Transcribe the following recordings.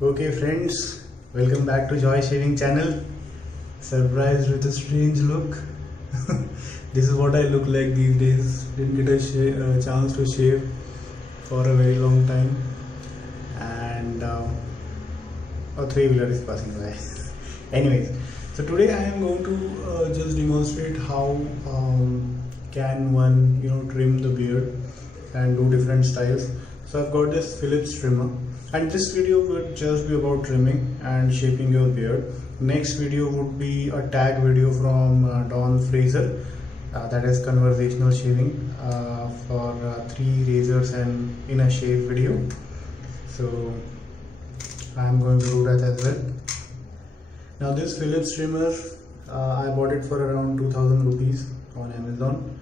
Okay friends, welcome back to Joy Shaving channel. Surprised with a strange look. This is what I look like these days. Didn't get a chance to shave for a very long time, and a three-wheeler is passing by. Anyways, so today I am going to just demonstrate how can one trim the beard and do different styles. So I've got this Phillips trimmer, and this video would just be about trimming and shaping your beard. Next video would be a tag video from Don Fraser, that is conversational shaving for 3 razors and in a shave video. So I'm going to do that as well. Now this Phillips trimmer, I bought it for around 2000 rupees on Amazon,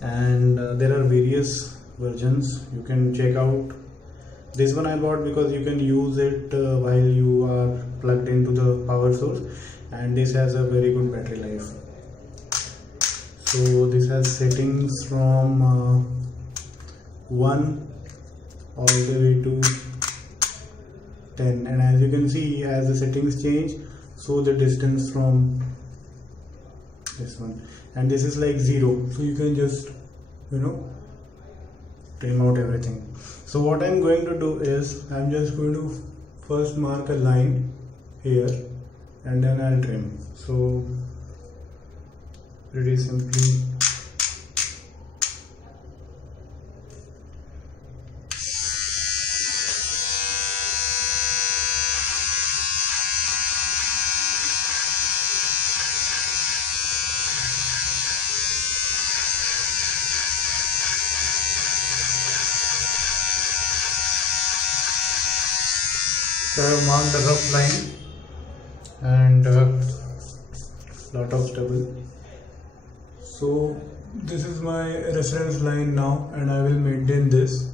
and there are various versions. You can check out. This one I bought because you can use it while you are plugged into the power source, and this has a very good battery life. So this has settings from 1 all the way to 10, and as you can see, as the settings change, so the distance from this one, and this is like 0, so you can just trim out everything. So what I'm going to do is I'm just going to first mark a line here and then I'll trim. So pretty simply so I have marked a rough line and lot of stubble. So this is my reference line now, and I will maintain this,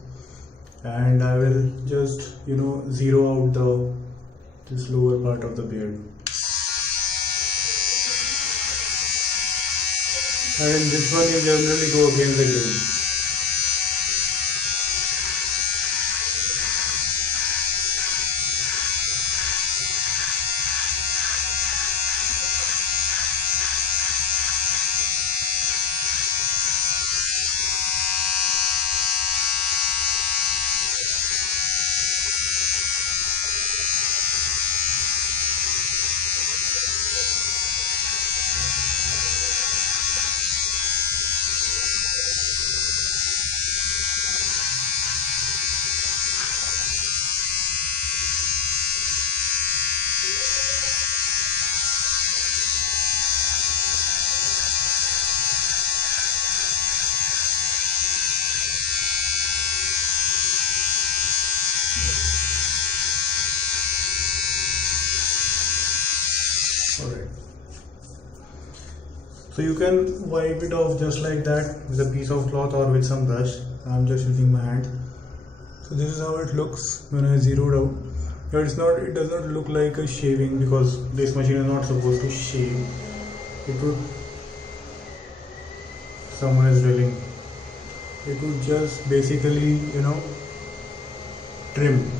and I will just zero out this lower part of the beard, and in this one you generally go against the grain. Alright, so you can wipe it off just like that with a piece of cloth or with some brush. I'm just using my hand. So this is how it looks when I zeroed out. But it does not look like a shaving, because this machine is not supposed to shave. It would, someone is drilling, it would just basically trim.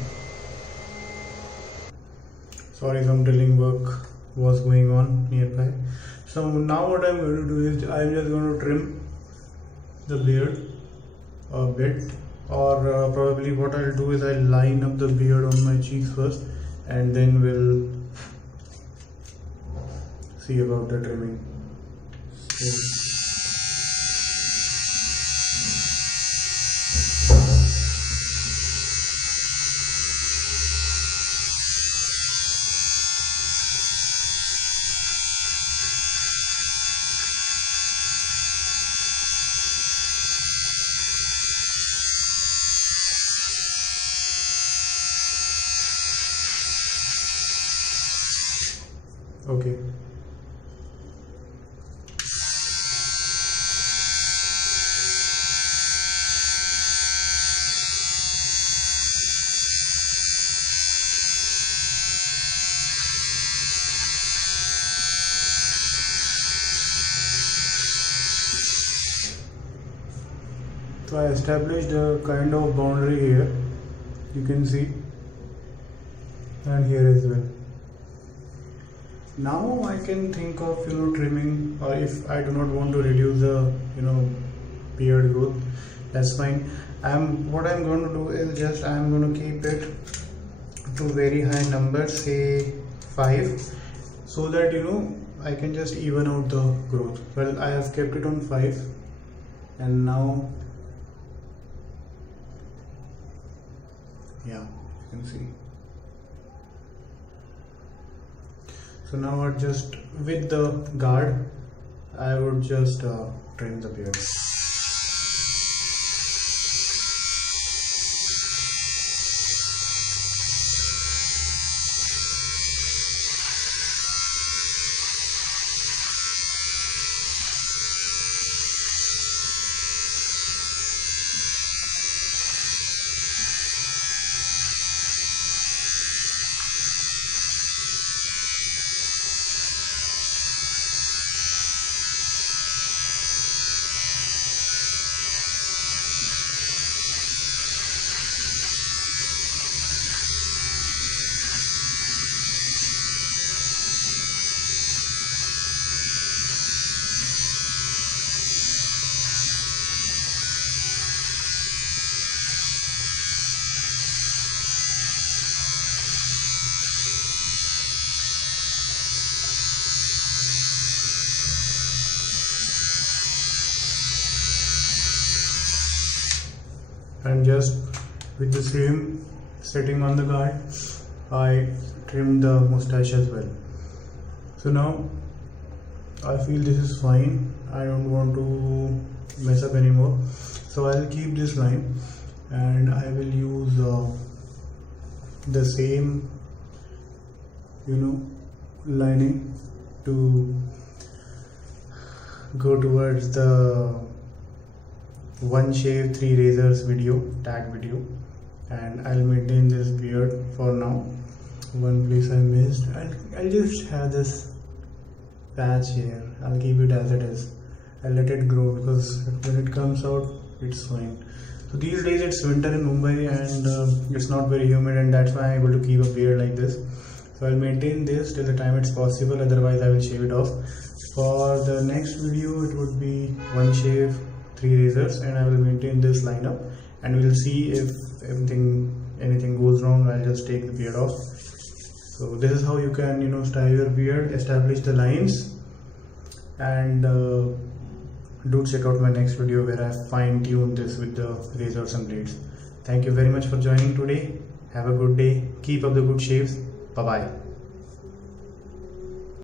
Sorry, some drilling work was going on nearby. So now what I'm going to do is I'm just going to trim the beard a bit, or probably what I'll do is I'll line up the beard on my cheeks first, and then we'll see about the trimming. Okay. So I established a kind of boundary here, you can see, and here as well. Now I can think of trimming, or if I do not want to reduce the beard growth, that's fine. What I'm going to do is I'm going to keep it to very high numbers, say 5, so that I can just even out the growth. Well, I have kept it on 5, and now yeah, you can see. So now with the guard, I would just trim the beard. And just with the same setting on the guard, I trimmed the mustache as well. So now I feel this is fine. I don't want to mess up anymore, so I'll keep this line, and I will use the same lining to go towards the one shave 3 razors tag video, and I'll maintain this beard for now. One place I missed, I'll just have this patch here. I'll keep it as it is. I'll let it grow because when it comes out, it's fine. So these days it's winter in Mumbai, and it's not very humid, and that's why I'm able to keep a beard like this. So I'll maintain this till the time it's possible, otherwise I will shave it off. For the next video, it would be one shave 3 razors, and I will maintain this lineup, and we'll see if anything goes wrong. I'll just take the beard off. So this is how you can style your beard, establish the lines, and do check out my next video where I fine-tune this with the razors and blades. Thank you very much for joining today. Have a good day. Keep up the good shaves. Bye bye.